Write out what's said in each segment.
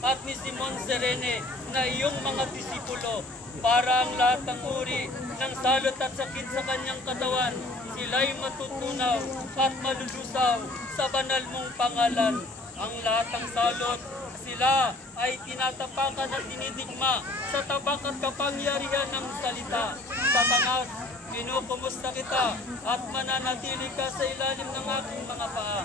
at ni Simon Serene na iyong mga disipulo para ang lahat ng uri ng salot at sakit sa kanyang katawan, sila'y matutunaw at malulusaw sa banal mong pangalan. Ang lahat ng salot, sila ay tinatapakan at dinidigma sa tabak at kapangyarihan ng salita. Satanas, kinukumusta kita at mananatili ka sa ilalim ng aking mga paa.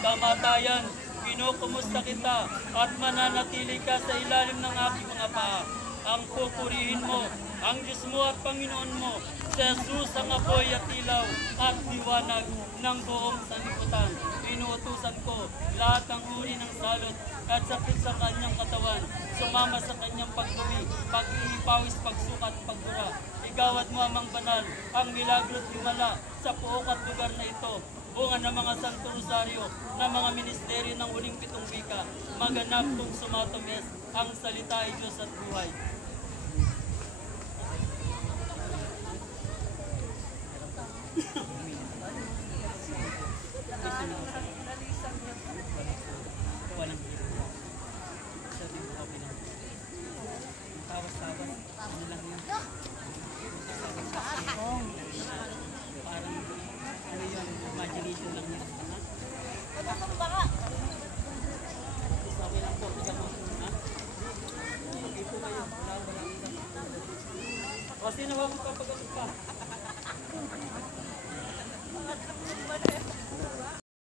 Kamatayan, kinukumusta kita at mananatili ka sa ilalim ng aking mga paa. Ang pupurihin mo, ang Diyos mo at Panginoon mo, si Jesus ang apoy at ilaw at liwanag ng buong sanlibutan. Inuutusan ko lahat ng uri ng salot at sakit sa kanyang katawan, sumama sa kanyang pagtuwi, pag-iipawis, pagsukat, pagdura. Igawad mo amang banal, ang milagro at himala sa puok at lugar na ito. Bunga ng mga Santo Rosario, ng mga ministeryo ng huling 7 wika, maganap kung sumatomes ang salita ay Diyos at buhay. O, sino ba magpapagamot pa?